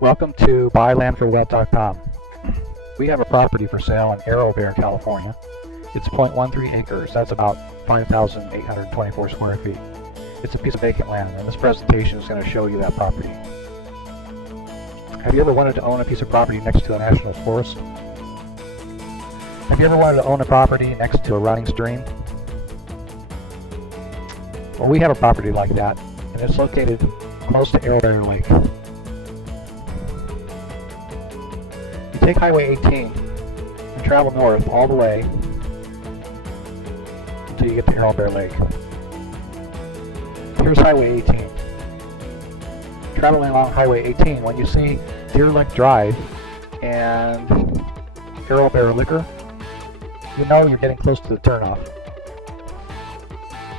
Welcome to buylandforwealth.com. We have a property for sale in Arrowbear, California. It's 0.13 acres. That's about 5,824 square feet. It's a piece of vacant land, and this presentation is going to show you that property. Have you ever wanted to own a piece of property next to a national forest? Have you ever wanted to own a property next to a running stream? Well, we have a property like that, and it's located close to Arrowbear Lake. You take Highway 18 and travel north all the way until you get to Arrowbear Lake. Here's Highway 18. Traveling along Highway 18, when you see Deer Lake Drive and Arrowbear Liquor, you know you're getting close to the turnoff.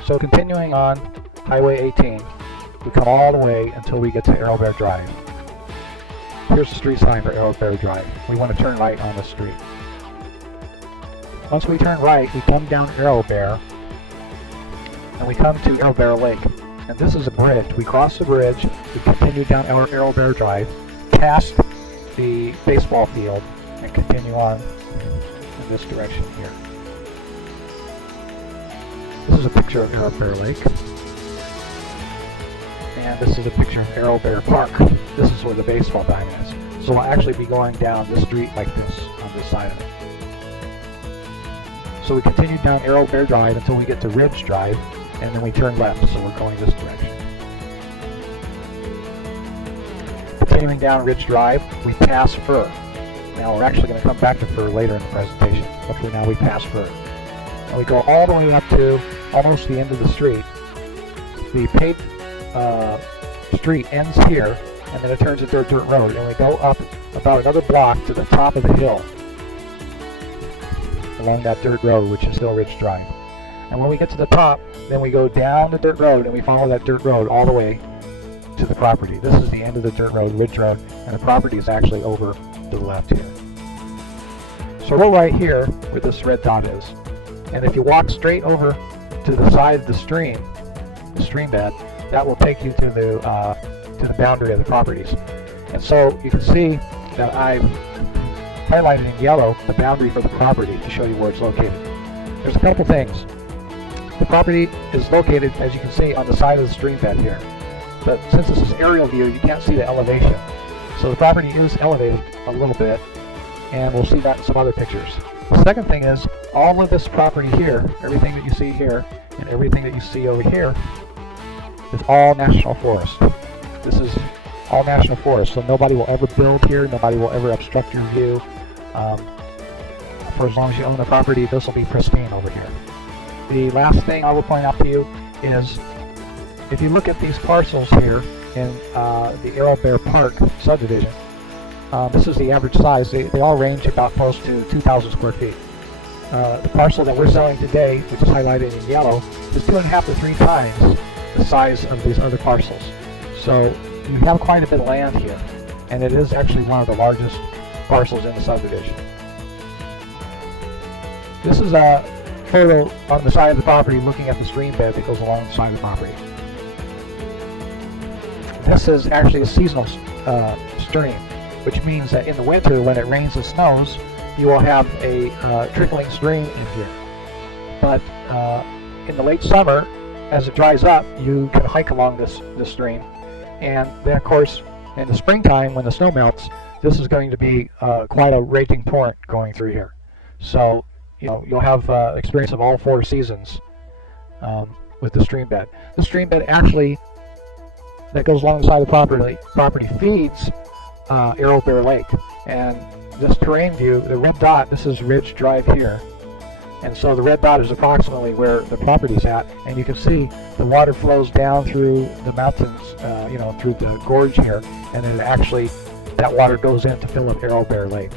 So continuing on Highway 18, we come all the way until we get to Arrowbear Drive. Here's the street sign for Arrowbear Drive. We want to turn right on the street. Once we turn right, we come down Arrowbear, and we come to Arrowbear Lake. And this is a bridge. We cross the bridge, we continue down Arrowbear Drive, past the baseball field, and continue on in this direction here. This is a picture of Arrowbear Lake. And this is a picture of Arrowbear Park. This is where the baseball diamond is. So we'll actually be going down the street like this on this side of it. So we continue down Arrowbear Drive until we get to Ridge Drive, and then we turn left, so we're going this direction. Continuing down Ridge Drive, we pass Fir. Now we're actually going to come back to Fir later in the presentation, but for now we pass Fir. And we go all the way up to almost the end of the street. The paved street ends here, and then it turns into a dirt road, and we go up about another block to the top of the hill along that dirt road, which is still Ridge Drive. And when we get to the top, then we go down the dirt road, and we follow that dirt road all the way to the property. This is the end of the dirt road, Ridge Road, and the property is actually over to the left here. So we're right here where this red dot is. And if you walk straight over to the side of the stream bed, that will take you to the boundary of the properties. And so you can see that I've highlighted in yellow the boundary for the property to show you where it's located. There's a couple things. The property is located, as you can see, on the side of the stream bed here. But since this is aerial view, you can't see the elevation. So the property is elevated a little bit, and we'll see that in some other pictures. The second thing is, all of this property here, everything that you see here, and everything that you see over here, is all national forest. This is all national forest, so nobody will ever build here, nobody will ever obstruct your view. For as long as you own the property, this will be pristine over here. The last thing I will point out to you is, if you look at these parcels here in the Arrowbear Park subdivision, this is the average size. They all range about close to 2,000 square feet. The parcel that we're selling today, which is highlighted in yellow, is 2.5 to 3 times the size of these other parcels. So you have quite a bit of land here, and it is actually one of the largest parcels in the subdivision. This is a photo on the side of the property looking at the stream bed that goes along the side of the property. This is actually a seasonal stream, which means that in the winter, when it rains and snows, you will have a trickling stream in here. But in the late summer, as it dries up, you can hike along this stream. And then, of course, in the springtime, when the snow melts, this is going to be quite a raging torrent going through here. So, you know, you'll have experience of all 4 seasons with the stream bed. The stream bed actually that goes alongside the property feeds Arrowbear Lake. And this terrain view, the red dot, this is Ridge Drive here. And so the red dot is approximately where the property's at, and you can see the water flows down through the mountains, through the gorge here, and then actually that water goes in to fill up Arrowbear Lake.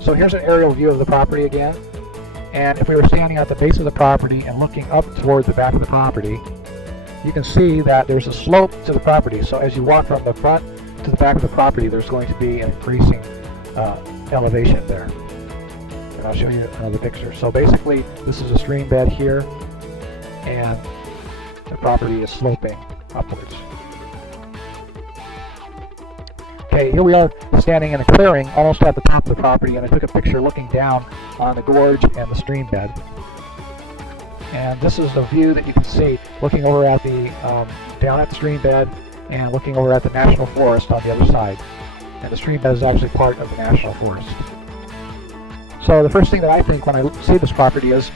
So here's an aerial view of the property again, and if we were standing at the base of the property and looking up toward the back of the property, you can see that there's a slope to the property. So as you walk from the front to the back of the property, there's going to be an increasing elevation there. And I'll show you another picture. So basically, this is a stream bed here, and the property is sloping upwards. Okay, here we are standing in a clearing almost at the top of the property, and I took a picture looking down on the gorge and the stream bed. And this is the view that you can see looking over at the down at the stream bed and looking over at the National Forest on the other side. And the stream bed is actually part of the National Forest. So the first thing that I think when I see this property is,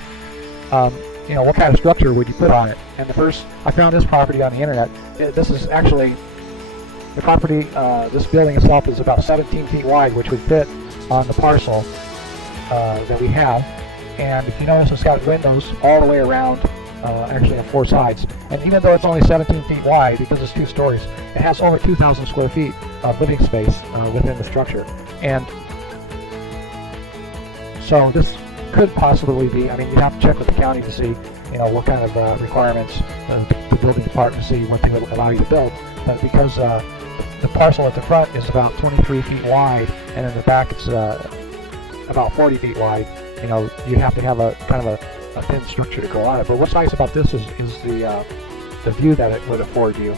you know, what kind of structure would you put on it? And the first, I found this property on the internet. This is actually, the property, this building itself is about 17 feet wide, which would fit on the parcel that we have. And if you notice, it's got windows all the way around, actually on 4 sides. And even though it's only 17 feet wide, because it's 2 stories, it has over 2,000 square feet of living space within the structure. And so this could possibly be, I mean, you have to check with the county to see, you know, what kind of requirements the building department to see what they would allow you to build. But because the parcel at the front is about 23 feet wide, and in the back it's about 40 feet wide, you know, you'd have to have a kind of a thin structure to go on it. But what's nice about this is the view that it would afford you.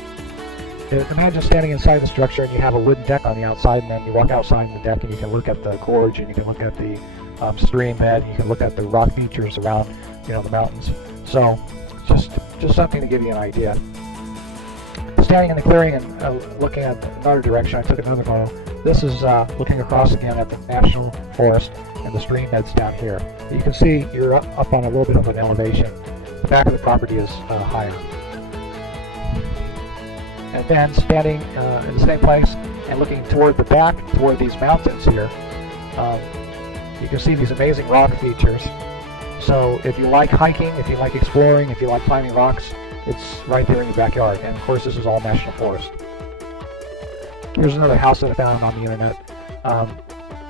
Imagine standing inside the structure and you have a wooden deck on the outside, and then you walk outside the deck and you can look at the gorge, and you can look at the stream bed, and you can look at the rock features around, you know, the mountains. So just something to give you an idea. Standing in the clearing and looking at another direction, I took another photo. This is looking across again at the National Forest and the stream beds down here. You can see you're up on a little bit of an elevation. The back of the property is higher. And then standing in the same place and looking toward the back, toward these mountains here, you can see these amazing rock features. So if you like hiking, if you like exploring, if you like climbing rocks, it's right there in your backyard. And of course, this is all National Forest. Here's another house that I found on the internet.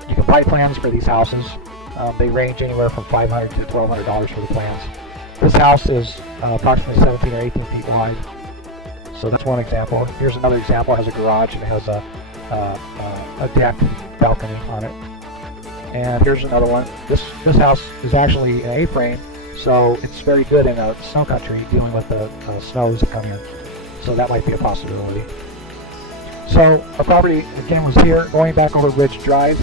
You can buy plans for these houses. They range anywhere from $500 to $1,200 for the plans. This house is approximately 17 or 18 feet wide. So that's one example. Here's another example. It has a garage and it has a deck balcony on it. And here's another one. This house is actually an A-frame, so it's very good in a snow country dealing with the snows that come in. So that might be a possibility. So our property again was here. Going back over Ridge Drive,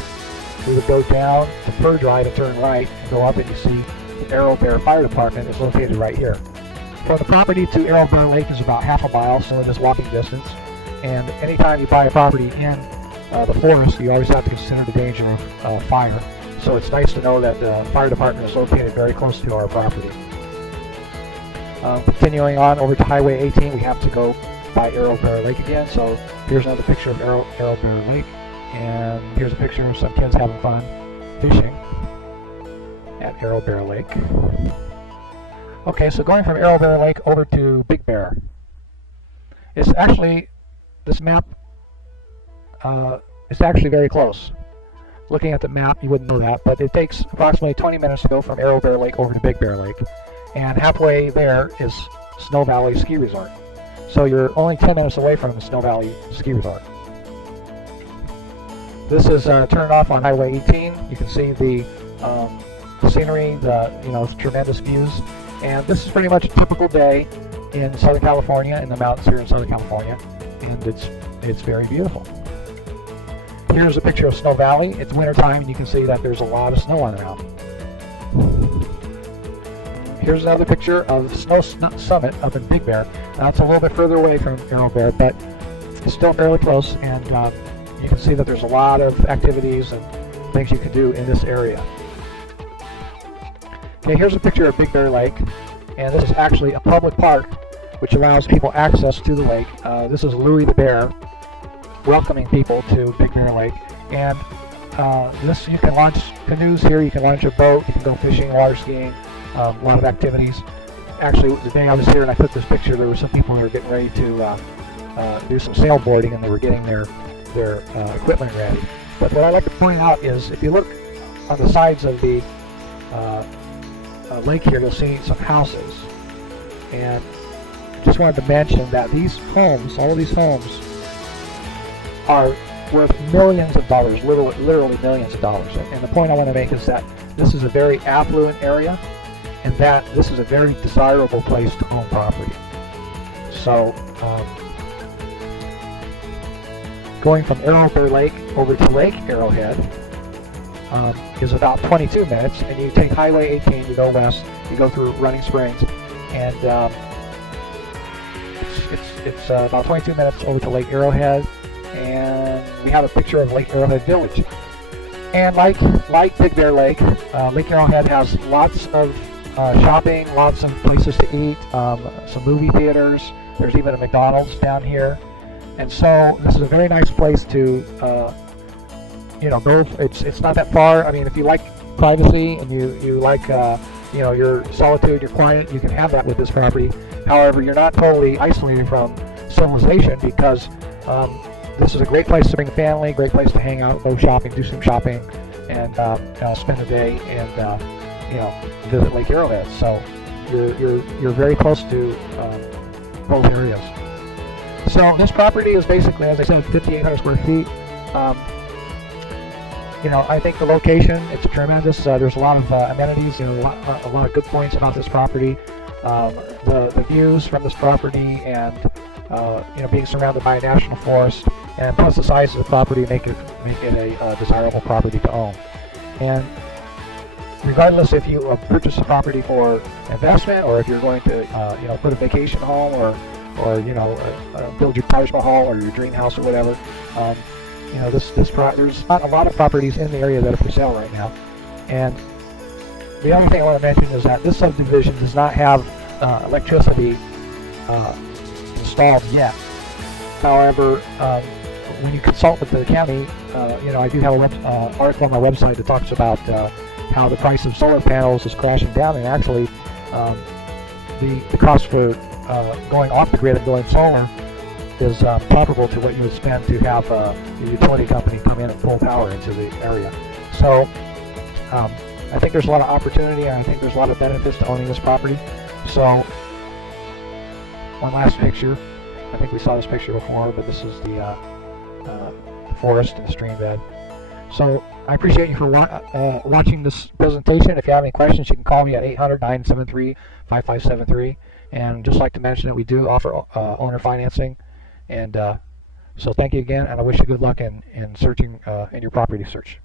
we would go down to Fur Drive and turn right and go up, and you see the Arrowbear Fire Department is located right here. From the property to Arrowbear Lake is about half a mile, so it is walking distance. And anytime you buy a property in the forest, you always have to consider the danger of fire. So it's nice to know that the fire department is located very close to our property. Continuing on over to Highway 18, we have to go by Arrowbear Lake again. So here's another picture of Arrowbear Lake, and here's a picture of some kids having fun fishing at Arrowbear Lake. Okay, so going from Arrowbear Lake over to Big Bear. It's actually, this map, it's actually very close. Looking at the map, you wouldn't know that, but it takes approximately 20 minutes to go from Arrowbear Lake over to Big Bear Lake. And halfway there is Snow Valley Ski Resort. So you're only 10 minutes away from the Snow Valley Ski Resort. This is turned off on Highway 18. You can see the scenery, the tremendous views. And this is pretty much a typical day in Southern California, in the mountains here in Southern California, and it's very beautiful. Here's a picture of Snow Valley. It's wintertime, and you can see that there's a lot of snow on the ground. Here's another picture of Snow Summit up in Big Bear. Now it's a little bit further away from Arrowbear, but it's still fairly close, and you can see that there's a lot of activities and things you can do in this area. Okay, here's a picture of Big Bear Lake, and this is actually a public park which allows people access to the lake. This is Louie the Bear welcoming people to Big Bear Lake, and this, you can launch canoes here, you can launch a boat, you can go fishing, water skiing, a lot of activities. Actually, the day I was here and I took this picture, there were some people who were getting ready to do some sailboarding, and they were getting their equipment ready. But what I like to point out is, if you look on the sides of the lake here, you'll see some houses, and I just wanted to mention that these homes, all of these homes, are worth millions of dollars, literally millions of dollars. And the point I want to make is that this is a very affluent area, and that this is a very desirable place to own property. So going from Arrowbear Lake over to Lake Arrowhead is about 22 minutes, and you take Highway 18, you go west, you go through Running Springs, and it's about 22 minutes over to Lake Arrowhead, and we have a picture of Lake Arrowhead Village. And like Big Bear Lake, Lake Arrowhead has lots of shopping, lots of places to eat, some movie theaters. There's even a McDonald's down here, and so this is a very nice place to go. It's not that far. I mean, if you like privacy and you like your solitude, your quiet, you can have that with this property. However, you're not totally isolated from civilization, because this is a great place to bring a family, great place to hang out, go shopping, do some shopping, and spend a day and visit Lake Arrowhead. So you're very close to both areas. So this property is basically, as I said, 5,800 square feet. I think the location, it's tremendous. There's a lot of amenities, a lot of good points about this property. The views from this property, and being surrounded by a national forest, and plus the size of the property make it a desirable property to own. And regardless if you purchase a property for investment, or if you're going to put a vacation home, or build your Taj Mahal or your dream house or whatever, there's not a lot of properties in the area that are for sale right now. And the other thing I want to mention is that this subdivision does not have electricity installed yet. However, when you consult with the county, I do have an article on my website that talks about how the price of solar panels is crashing down, and actually the cost for going off the grid and going solar is comparable to what you would spend to have the utility company come in and pull power into the area. So I think there's a lot of opportunity, and I think there's a lot of benefits to owning this property. So one last picture. I think we saw this picture before, but this is the forest and the stream bed. So I appreciate you for watching this presentation. If you have any questions, you can call me at 800-973-5573. And just like to mention that we do offer owner financing. And so thank you again, and I wish you good luck in searching in your property search.